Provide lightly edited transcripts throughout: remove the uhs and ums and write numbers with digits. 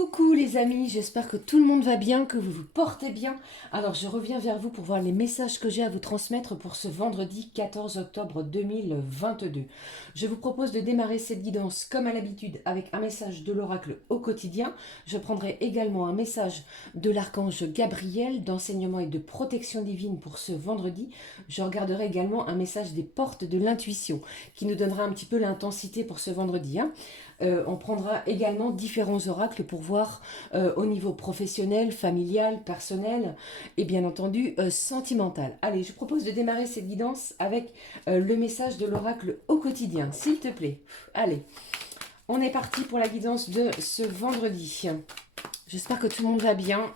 Coucou les amis, j'espère que tout le monde va bien, que vous vous portez bien. Alors je reviens vers vous pour voir les messages que j'ai à vous transmettre pour ce vendredi 14 octobre 2022. Je vous propose de démarrer cette guidance comme à l'habitude avec un message de l'oracle au quotidien. Je prendrai également un message de l'archange Gabriel d'enseignement et de protection divine pour ce vendredi. Je regarderai également un message des portes de l'intuition qui nous donnera un petit peu l'intensité pour ce vendredi. On prendra également différents oracles pour voir au niveau professionnel, familial, personnel et bien entendu sentimental. Allez, je propose de démarrer cette guidance avec le message de l'oracle au quotidien, s'il te plaît. Allez, on est parti pour la guidance de ce vendredi. J'espère que tout le monde va bien,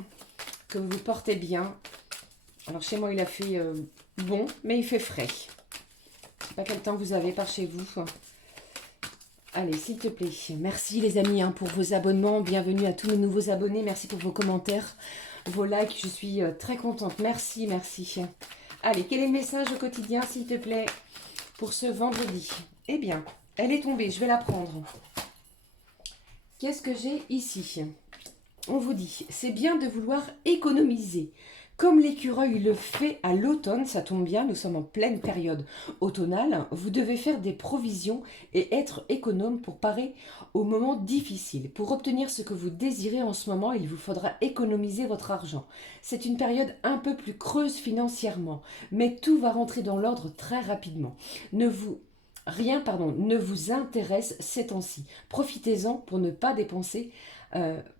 que vous vous portez bien. Alors chez moi il a fait bon, mais il fait frais. Je ne sais pas quel temps vous avez par chez vous. Allez, s'il te plaît. Merci les amis pour vos abonnements. Bienvenue à tous nos nouveaux abonnés. Merci pour vos commentaires, vos likes. Je suis très contente. Merci, merci. Allez, quel est le message au quotidien, s'il te plaît, pour ce vendredi? Eh bien, elle est tombée. Je vais la prendre. Qu'est-ce que j'ai ici? On vous dit, c'est bien de vouloir économiser. Comme l'écureuil le fait à l'automne, ça tombe bien, nous sommes en pleine période automnale, vous devez faire des provisions et être économe pour parer aux moments difficiles. Pour obtenir ce que vous désirez en ce moment, il vous faudra économiser votre argent. C'est une période un peu plus creuse financièrement, mais tout va rentrer dans l'ordre très rapidement. Rien ne vous intéresse ces temps-ci. Profitez-en pour ne pas dépenser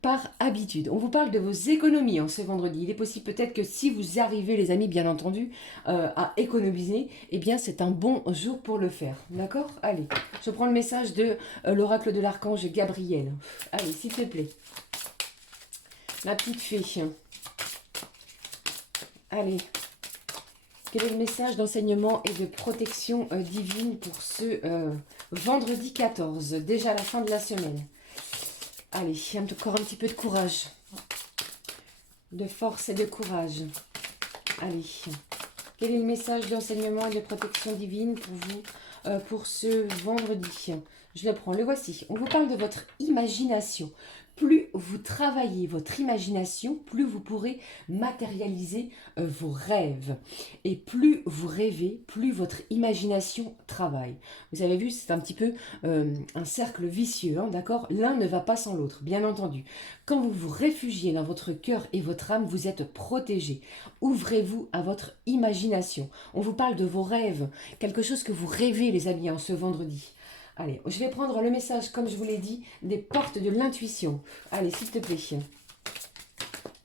par habitude. On vous parle de vos économies en ce vendredi. Il est possible peut-être que si vous arrivez, les amis, bien entendu, à économiser, eh bien c'est un bon jour pour le faire. D'accord? Allez, je prends le message de l'oracle de l'archange Gabriel. Allez, s'il te plaît. Ma petite fée. Allez. Quel est le message d'enseignement et de protection divine pour ce vendredi 14, déjà la fin de la semaine? Allez, encore un petit peu de courage, de force et de courage. Allez, quel est le message d'enseignement et de protection divine pour vous pour ce vendredi? Je le prends, le voici. On vous parle de votre imagination. Plus vous travaillez votre imagination, plus vous pourrez matérialiser vos rêves. Et plus vous rêvez, plus votre imagination travaille. Vous avez vu, c'est un petit peu un cercle vicieux, d'accord? L'un ne va pas sans l'autre, bien entendu. Quand vous vous réfugiez dans votre cœur et votre âme, vous êtes protégé. Ouvrez-vous à votre imagination. On vous parle de vos rêves, quelque chose que vous rêvez, les amis, en ce vendredi. Allez, je vais prendre le message, comme je vous l'ai dit, des portes de l'intuition. Allez, s'il te plaît.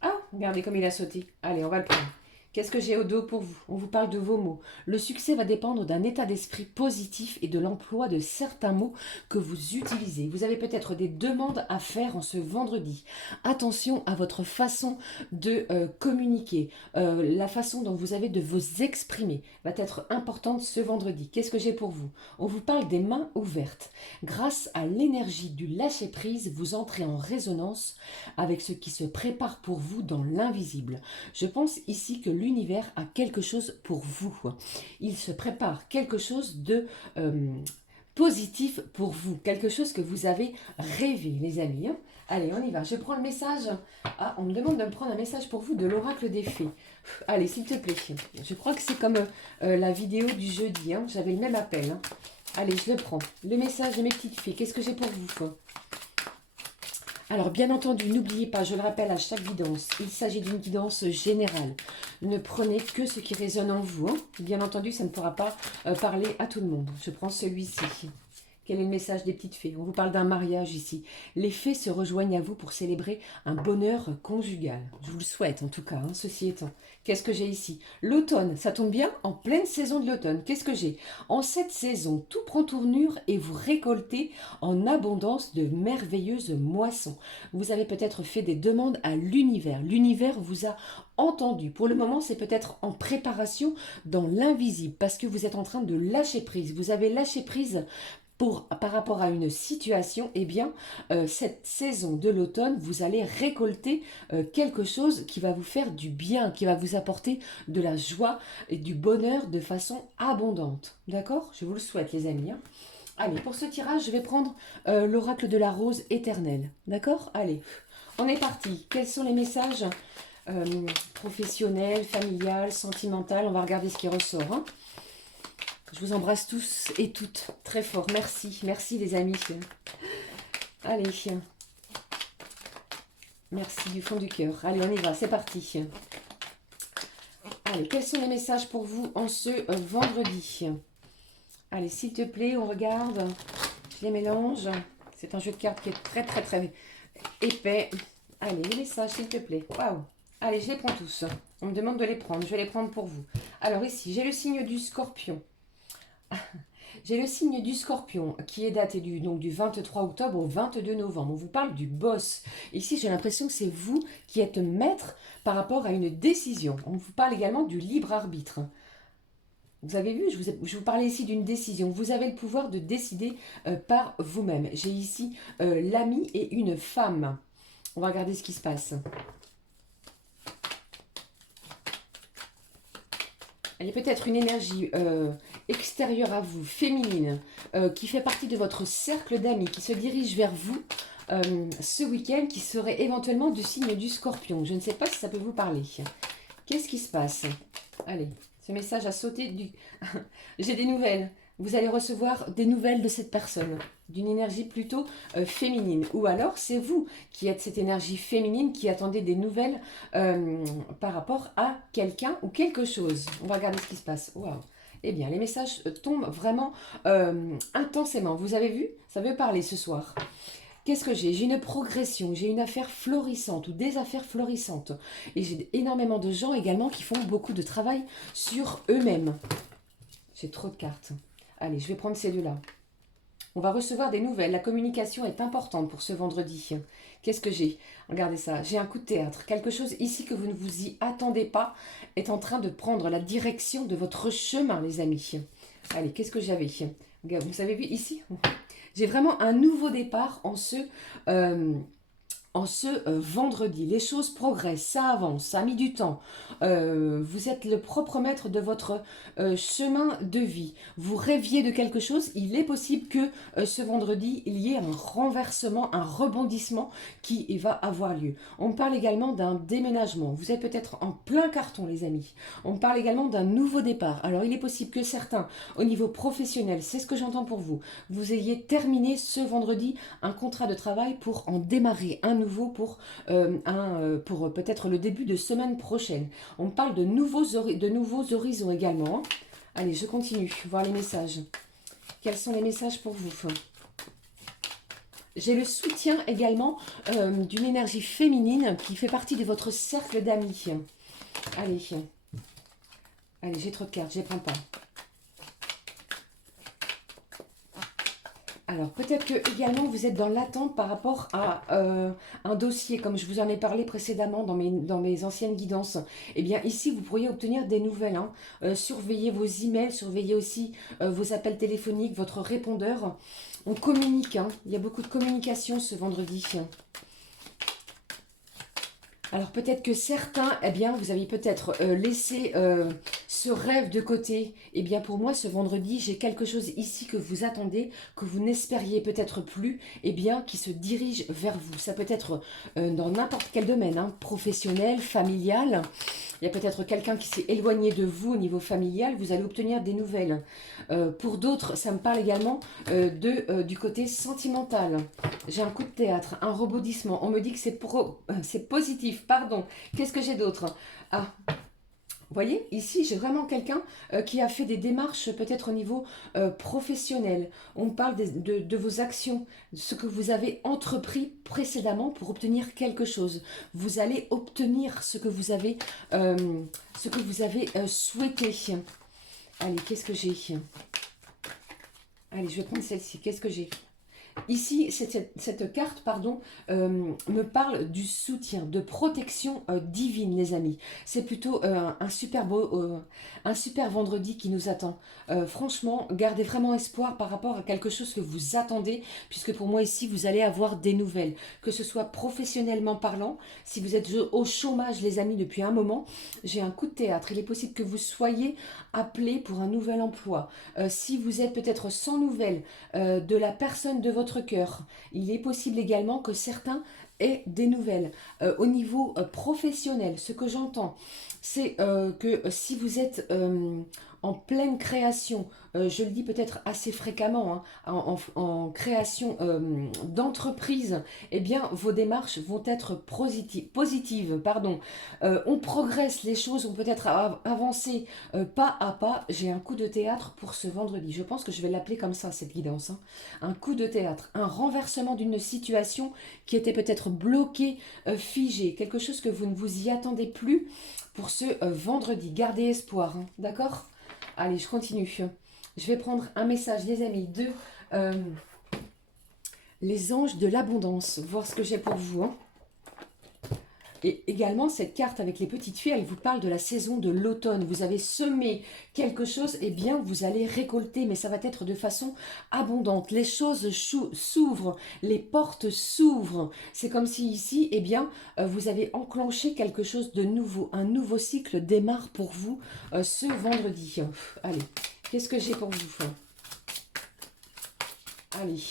Ah, regardez comme il a sauté. Allez, on va le prendre. Qu'est-ce que j'ai au dos pour vous? On vous parle de vos mots. Le succès va dépendre d'un état d'esprit positif et de l'emploi de certains mots que vous utilisez. Vous avez peut-être des demandes à faire en ce vendredi. Attention à votre façon de communiquer. La façon dont vous avez de vous exprimer va être importante ce vendredi. Qu'est-ce que j'ai pour vous? On vous parle des mains ouvertes. Grâce à l'énergie du lâcher-prise, vous entrez en résonance avec ce qui se prépare pour vous dans l'invisible. Je pense ici que l'univers a quelque chose pour vous. Il se prépare quelque chose de positif pour vous. Quelque chose que vous avez rêvé, les amis. Allez, on y va. Je prends le message. Ah, on me demande de me prendre un message pour vous de l'oracle des fées. Allez, s'il te plaît. Je crois que c'est comme la vidéo du jeudi. J'avais le même appel. Allez, je le prends. Le message de mes petites fées. Qu'est-ce que j'ai pour vous? Alors, bien entendu, n'oubliez pas, je le rappelle à chaque guidance, il s'agit d'une guidance générale. Ne prenez que ce qui résonne en vous. Bien entendu, ça ne pourra pas parler à tout le monde. Je prends celui-ci. Quel est le message des petites fées? On vous parle d'un mariage ici. Les fées se rejoignent à vous pour célébrer un bonheur conjugal. Je vous le souhaite en tout cas, ceci étant. Qu'est-ce que j'ai ici? L'automne, ça tombe bien, en pleine saison de l'automne. Qu'est-ce que j'ai? En cette saison, tout prend tournure et vous récoltez en abondance de merveilleuses moissons. Vous avez peut-être fait des demandes à l'univers. L'univers vous a entendu. Pour le moment, c'est peut-être en préparation dans l'invisible parce que vous êtes en train de lâcher prise. Vous avez lâché prise par rapport à une situation, eh bien, cette saison de l'automne, vous allez récolter quelque chose qui va vous faire du bien, qui va vous apporter de la joie et du bonheur de façon abondante. D'accord? Je vous le souhaite, les amis. Allez, pour ce tirage, je vais prendre l'oracle de la rose éternelle. D'accord? Allez, on est parti. Quels sont les messages professionnels, familial, sentimental? On va regarder ce qui ressort. Hein. Je vous embrasse tous et toutes très fort. Merci. Merci les amis. Allez. Merci du fond du cœur. Allez, on y va. C'est parti. Allez, quels sont les messages pour vous en ce vendredi? Allez, s'il te plaît, on regarde. Je les mélange. C'est un jeu de cartes qui est très, très, très épais. Allez, les messages, s'il te plaît. Waouh. Allez, je les prends tous. On me demande de les prendre. Je vais les prendre pour vous. Alors ici, j'ai le signe du scorpion. J'ai le signe du scorpion qui est daté donc du 23 octobre au 22 novembre. On vous parle du boss. Ici, j'ai l'impression que c'est vous qui êtes maître par rapport à une décision. On vous parle également du libre arbitre. Vous avez vu, je vous parlais ici d'une décision. Vous avez le pouvoir de décider par vous-même. J'ai ici l'ami et une femme. On va regarder ce qui se passe. Il y a peut-être une énergie extérieure à vous, féminine, qui fait partie de votre cercle d'amis, qui se dirige vers vous ce week-end, qui serait éventuellement du signe du scorpion. Je ne sais pas si ça peut vous parler. Qu'est-ce qui se passe? Allez, ce message a sauté du... J'ai des nouvelles. Vous allez recevoir des nouvelles de cette personne, d'une énergie plutôt féminine. Ou alors, c'est vous qui êtes cette énergie féminine qui attendez des nouvelles par rapport à quelqu'un ou quelque chose. On va regarder ce qui se passe. Waouh. Eh bien, les messages tombent vraiment intensément. Vous avez vu? Ça veut parler ce soir. Qu'est-ce que j'ai? J'ai une progression, j'ai une affaire florissante ou des affaires florissantes. Et j'ai énormément de gens également qui font beaucoup de travail sur eux-mêmes. J'ai trop de cartes. Allez, je vais prendre ces deux-là. On va recevoir des nouvelles. La communication est importante pour ce vendredi. Qu'est-ce que j'ai? Regardez ça. J'ai un coup de théâtre. Quelque chose ici que vous ne vous y attendez pas est en train de prendre la direction de votre chemin, les amis. Allez, qu'est-ce que j'avais? Vous avez vu ici? J'ai vraiment un nouveau départ en ce vendredi. Les choses progressent, ça avance, ça a mis du temps. Vous êtes le propre maître de votre chemin de vie. Vous rêviez de quelque chose, il est possible que ce vendredi, il y ait un renversement, un rebondissement qui va avoir lieu. On parle également d'un déménagement. Vous êtes peut-être en plein carton, les amis. On parle également d'un nouveau départ. Alors, il est possible que certains, au niveau professionnel, c'est ce que j'entends pour vous, vous ayez terminé ce vendredi un contrat de travail pour en démarrer un nouveau pour peut-être le début de semaine prochaine. On parle de nouveaux horizons également. Allez, je continue, voir les messages. Quels sont les messages pour vous? J'ai le soutien également d'une énergie féminine qui fait partie de votre cercle d'amis. Allez, allez, j'ai trop de cartes, je ne les prends pas. Alors, peut-être que également vous êtes dans l'attente par rapport à un dossier, comme je vous en ai parlé précédemment dans mes anciennes guidances. Eh bien, ici, vous pourriez obtenir des nouvelles. Hein. Surveillez vos emails, surveillez aussi vos appels téléphoniques, votre répondeur. On communique, hein. Il y a beaucoup de communication ce vendredi. Alors peut-être que certains, eh bien, vous avez peut-être laissé ce rêve de côté. Eh bien, pour moi, ce vendredi, j'ai quelque chose ici que vous attendez, que vous n'espériez peut-être plus, eh bien, qui se dirige vers vous. Ça peut être dans n'importe quel domaine, hein, professionnel, familial. Il y a peut-être quelqu'un qui s'est éloigné de vous au niveau familial, vous allez obtenir des nouvelles. Pour d'autres, ça me parle également du côté sentimental. J'ai un coup de théâtre, un rebondissement. On me dit que c'est positif, pardon. Qu'est-ce que j'ai d'autre? Ah, vous voyez, ici, j'ai vraiment quelqu'un qui a fait des démarches peut-être au niveau professionnel. On parle de vos actions, de ce que vous avez entrepris précédemment pour obtenir quelque chose. Vous allez obtenir ce que vous avez souhaité. Allez, qu'est-ce que j'ai? Allez, je vais prendre celle-ci. Qu'est-ce que j'ai? Ici, cette carte, pardon, me parle du soutien, de protection divine, les amis. C'est plutôt un super vendredi qui nous attend. Franchement, gardez vraiment espoir par rapport à quelque chose que vous attendez, puisque pour moi ici, vous allez avoir des nouvelles. Que ce soit professionnellement parlant, si vous êtes au chômage, les amis, depuis un moment, j'ai un coup de théâtre. Il est possible que vous soyez appelé pour un nouvel emploi. Si vous êtes peut-être sans nouvelles de la personne de votre cœur, il est possible également que certains aient des nouvelles. Au niveau professionnel, ce que j'entends, c'est que si vous êtes en pleine création, je le dis peut-être assez fréquemment, hein, en création d'entreprise, eh bien vos démarches vont être positives. Pardon. On progresse, les choses vont peut-être avancer pas à pas. J'ai un coup de théâtre pour ce vendredi. Je pense que je vais l'appeler comme ça, cette guidance. Hein. Un coup de théâtre, un renversement d'une situation qui était peut-être bloquée, figée, quelque chose que vous ne vous y attendez plus pour ce vendredi. Gardez espoir, hein, d'accord? Allez, je continue. Je vais prendre un message, les amis, de les anges de l'abondance. Voir ce que j'ai pour vous. Hein. Et également, cette carte avec les petites filles, elle vous parle de la saison de l'automne. Vous avez semé quelque chose, et bien vous allez récolter, mais ça va être de façon abondante. Les choses s'ouvrent, les portes s'ouvrent. C'est comme si ici, eh bien, vous avez enclenché quelque chose de nouveau. Un nouveau cycle démarre pour vous ce vendredi. Allez, qu'est-ce que j'ai pour vous? Allez,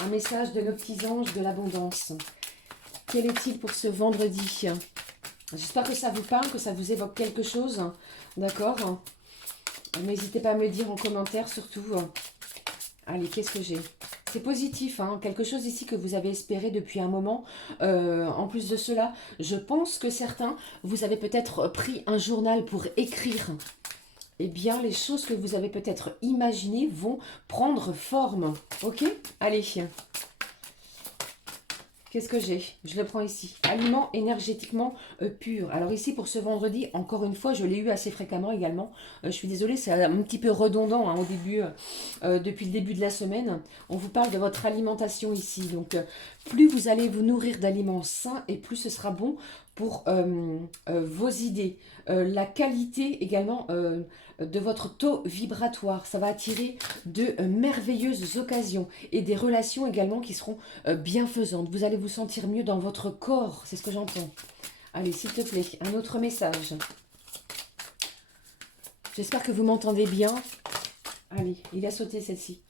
un message de nos petits anges de l'abondance. Quel est-il pour ce vendredi? J'espère que ça vous parle, que ça vous évoque quelque chose. D'accord? N'hésitez pas à me le dire en commentaire surtout. Allez, qu'est-ce que j'ai? C'est positif, hein, quelque chose ici que vous avez espéré depuis un moment. En plus de cela, je pense que certains, vous avez peut-être pris un journal pour écrire. Eh bien, les choses que vous avez peut-être imaginées vont prendre forme. Ok? Allez. Qu'est-ce que j'ai? Je le prends ici. Aliment énergétiquement pur. Alors ici, pour ce vendredi, encore une fois, je l'ai eu assez fréquemment également. Je suis désolée, c'est un petit peu redondant hein, au début, depuis le début de la semaine. On vous parle de votre alimentation ici. Donc, plus vous allez vous nourrir d'aliments sains et plus ce sera bon pour vos idées. La qualité également de votre taux vibratoire. Ça va attirer de merveilleuses occasions et des relations également qui seront bienfaisantes. Vous allez vous sentir mieux dans votre corps, c'est ce que j'entends. Allez, s'il te plaît, un autre message. J'espère que vous m'entendez bien. Allez, il a sauté celle-ci.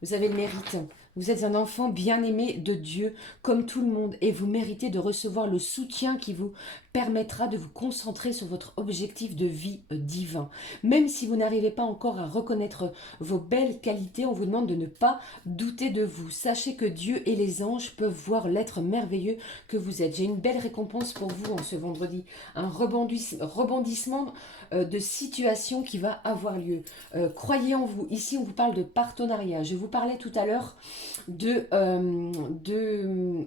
Vous avez le mérite. Vous êtes un enfant bien-aimé de Dieu, comme tout le monde, et vous méritez de recevoir le soutien qui vous permettra de vous concentrer sur votre objectif de vie divin. Même si vous n'arrivez pas encore à reconnaître vos belles qualités, on vous demande de ne pas douter de vous. Sachez que Dieu et les anges peuvent voir l'être merveilleux que vous êtes. J'ai une belle récompense pour vous en ce vendredi. Un rebondissement de situation qui va avoir lieu. Croyez en vous. Ici, on vous parle de partenariat. Je vous parlais tout à l'heure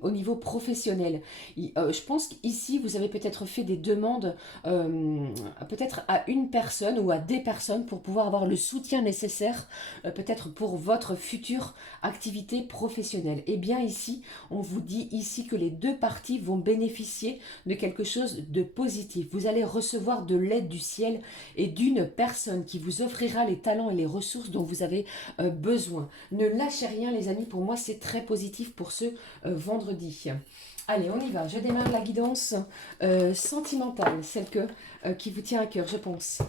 au niveau professionnel. Je pense qu'ici, vous avez peut-être fait des demandes peut-être à une personne ou à des personnes pour pouvoir avoir le soutien nécessaire peut-être pour votre future activité professionnelle. Et bien ici, on vous dit ici que les deux parties vont bénéficier de quelque chose de positif. Vous allez recevoir de l'aide du ciel et d'une personne qui vous offrira les talents et les ressources dont vous avez besoin. Ne lâchez rien les amis, pour moi c'est très positif pour ce vendredi. Allez, on y va. Je démarre la guidance sentimentale, celle qui vous tient à cœur, je pense.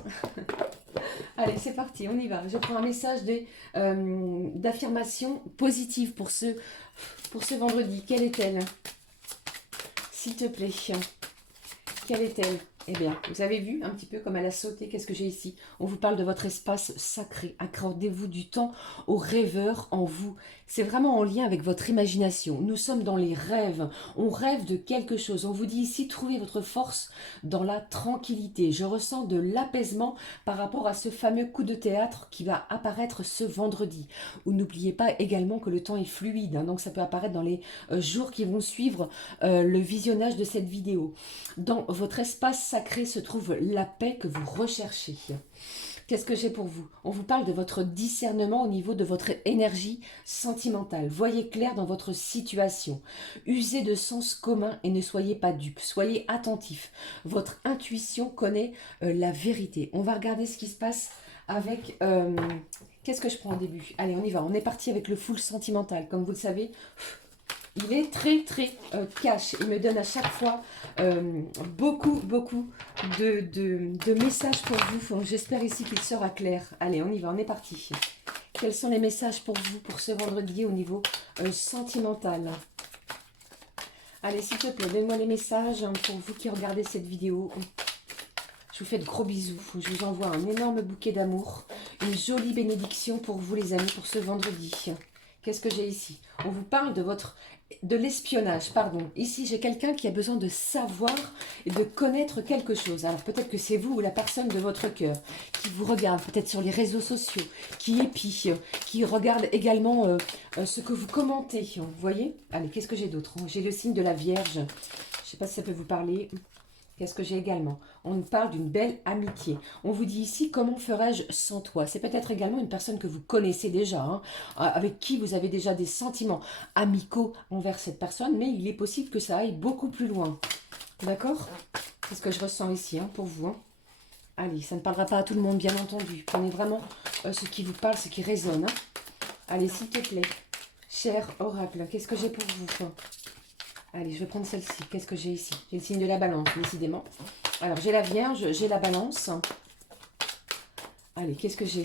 Allez, c'est parti, on y va. Je prends un message d'affirmation positive pour ce vendredi. Quelle est-elle? S'il te plaît. Quelle est-elle? Eh bien, vous avez vu un petit peu comme elle a sauté. Qu'est-ce que j'ai ici? On vous parle de votre espace sacré. Accordez-vous du temps aux rêveurs en vous. C'est vraiment en lien avec votre imagination. Nous sommes dans les rêves. On rêve de quelque chose. On vous dit ici, trouvez votre force dans la tranquillité. Je ressens de l'apaisement par rapport à ce fameux coup de théâtre qui va apparaître ce vendredi. Ou n'oubliez pas également que le temps est fluide. Hein, donc ça peut apparaître dans les jours qui vont suivre le visionnage de cette vidéo. Dans votre espace sacré se trouve la paix que vous recherchez. Qu'est-ce que j'ai pour vous? On vous parle de votre discernement au niveau de votre énergie sentimentale. Voyez clair dans votre situation. Usez de sens commun et ne soyez pas dupes. Soyez attentifs. Votre intuition connaît la vérité. On va regarder ce qui se passe avec... qu'est-ce que je prends au début? Allez, on y va. On est parti avec le full sentimental. Comme vous le savez, il est très cash. Il me donne à chaque fois beaucoup de messages pour vous. J'espère ici qu'il sera clair. Allez, on y va, on est parti. Quels sont les messages pour vous pour ce vendredi au niveau sentimental? Allez, s'il te plaît, donne-moi les messages pour vous qui regardez cette vidéo. Je vous fais de gros bisous. Je vous envoie un énorme bouquet d'amour. Une jolie bénédiction pour vous les amis pour ce vendredi. Qu'est-ce que j'ai ici? On vous parle de l'espionnage, pardon. Ici, j'ai quelqu'un qui a besoin de savoir et de connaître quelque chose. Alors, peut-être que c'est vous ou la personne de votre cœur qui vous regarde, peut-être sur les réseaux sociaux, qui épie, qui regarde également ce que vous commentez. Vous voyez? Allez, qu'est-ce que j'ai d'autre? J'ai le signe de la Vierge. Je ne sais pas si ça peut vous parler. Qu'est-ce que j'ai également? On nous parle d'une belle amitié. On vous dit ici, comment ferais-je sans toi? C'est peut-être également une personne que vous connaissez déjà, hein, avec qui vous avez déjà des sentiments amicaux envers cette personne, mais il est possible que ça aille beaucoup plus loin. D'accord? C'est ce que je ressens ici hein, pour vous. Hein. Allez, ça ne parlera pas à tout le monde, bien entendu. Prenez vraiment ce qui vous parle, ce qui résonne. Hein. Allez, s'il te plaît. Cher oracle, qu'est-ce que j'ai pour vous? Allez, je vais prendre celle-ci. Qu'est-ce que j'ai ici? J'ai le signe de la balance, décidément. Alors, j'ai la Vierge, j'ai la balance. Allez, qu'est-ce que j'ai?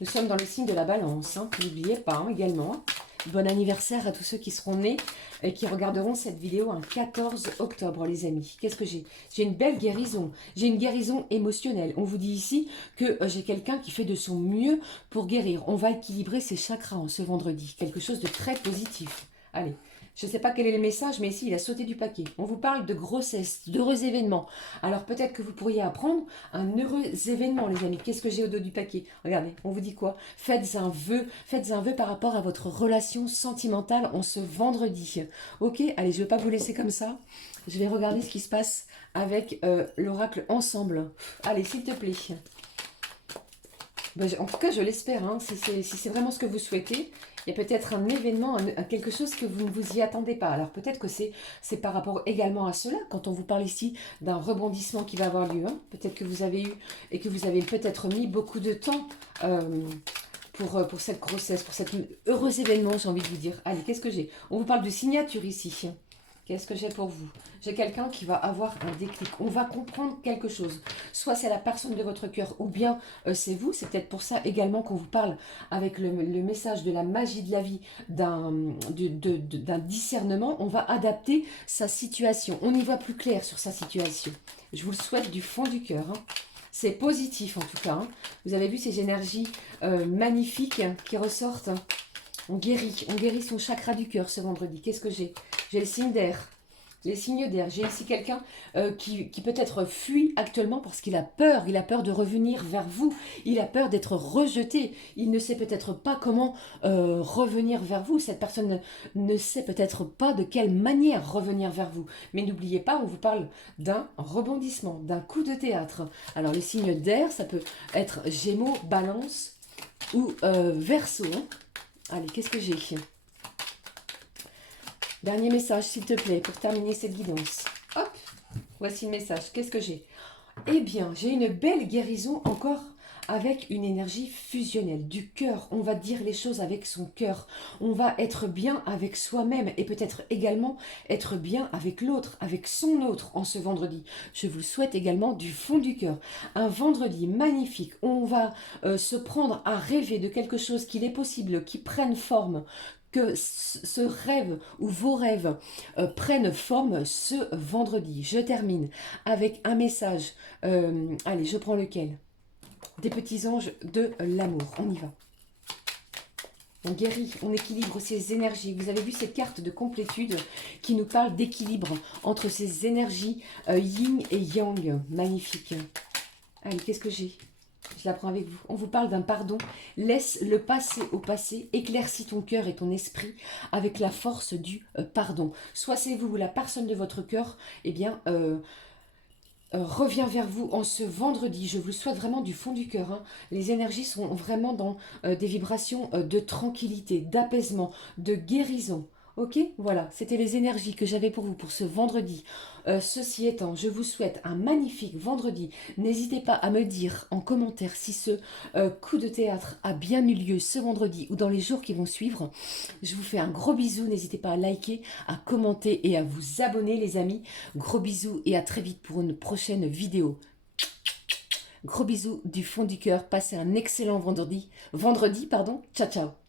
Nous sommes dans le signe de la balance. Hein. N'oubliez pas hein, également. Bon anniversaire à tous ceux qui seront nés et qui regarderont cette vidéo un 14 octobre, les amis. Qu'est-ce que j'ai? J'ai une belle guérison. J'ai une guérison émotionnelle. On vous dit ici que j'ai quelqu'un qui fait de son mieux pour guérir. On va équilibrer ses chakras en ce vendredi. Quelque chose de très positif. Allez. Je ne sais pas quel est le message, mais ici, il a sauté du paquet. On vous parle de grossesse, d'heureux événements. Alors, peut-être que vous pourriez apprendre un heureux événement, les amis. Qu'est-ce que j'ai au dos du paquet? Regardez, on vous dit quoi? Faites un vœu par rapport à votre relation sentimentale en ce vendredi. Ok? Allez, je ne vais pas vous laisser comme ça. Je vais regarder ce qui se passe avec l'oracle ensemble. Allez, s'il te plaît. Ben, en tout cas, je l'espère. Hein, si c'est vraiment ce que vous souhaitez. Il y a peut-être un événement, quelque chose que vous ne vous y attendez pas. Alors peut-être que c'est par rapport également à cela, quand on vous parle ici d'un rebondissement qui va avoir lieu. Hein. Peut-être que vous avez eu et que vous avez peut-être mis beaucoup de temps pour cette grossesse, pour cet heureux événement, j'ai envie de vous dire. Allez, qu'est-ce que j'ai? On vous parle de signature ici. Qu'est-ce que j'ai pour vous? J'ai quelqu'un qui va avoir un déclic. On va comprendre quelque chose. Soit c'est la personne de votre cœur, ou bien c'est vous. C'est peut-être pour ça également qu'on vous parle avec le message de la magie de la vie, d'un discernement. On va adapter sa situation. On y voit plus clair sur sa situation. Je vous le souhaite du fond du cœur. Hein. C'est positif en tout cas. Hein. Vous avez vu ces énergies magnifiques hein, qui ressortent. Hein. On guérit son chakra du cœur ce vendredi. Qu'est-ce que j'ai? J'ai le signe d'air. Les signes d'air. J'ai ici quelqu'un qui peut-être fuit actuellement parce qu'il a peur. Il a peur de revenir vers vous. Il a peur d'être rejeté. Il ne sait peut-être pas comment revenir vers vous. Cette personne ne sait peut-être pas de quelle manière revenir vers vous. Mais n'oubliez pas, on vous parle d'un rebondissement, d'un coup de théâtre. Alors les signes d'air, ça peut être Gémeaux, Balance ou Verseau. Hein. Allez, qu'est-ce que j'ai? Dernier message, s'il te plaît, pour terminer cette guidance. Hop, voici le message. Qu'est-ce que j'ai? Eh bien, j'ai une belle guérison encore avec une énergie fusionnelle du cœur. On va dire les choses avec son cœur. On va être bien avec soi-même et peut-être également être bien avec l'autre, avec son autre en ce vendredi. Je vous le souhaite également du fond du cœur. Un vendredi magnifique. On va se prendre à rêver de quelque chose qu'il est possible, qui prenne forme, que ce rêve ou vos rêves prennent forme ce vendredi. Je termine avec un message. Allez, je prends lequel? Des petits anges de l'amour. On y va. On guérit, on équilibre ces énergies. Vous avez vu cette carte de complétude qui nous parle d'équilibre entre ces énergies yin et yang. Magnifique. Allez, qu'est-ce que j'ai? Je la prends avec vous. On vous parle d'un pardon. Laisse le passé au passé. Éclaircis ton cœur et ton esprit avec la force du pardon. Soit c'est vous ou la personne de votre cœur, eh bien, revient vers vous en ce vendredi. Je vous le souhaite vraiment du fond du cœur, hein. Les énergies sont vraiment dans des vibrations de tranquillité, d'apaisement, de guérison. Ok, voilà, c'était les énergies que j'avais pour vous pour ce vendredi. Ceci étant, je vous souhaite un magnifique vendredi. N'hésitez pas à me dire en commentaire si ce coup de théâtre a bien eu lieu ce vendredi ou dans les jours qui vont suivre. Je vous fais un gros bisou. N'hésitez pas à liker, à commenter et à vous abonner, les amis. Gros bisous et à très vite pour une prochaine vidéo. Gros bisous du fond du cœur. Passez un excellent vendredi. Ciao, ciao.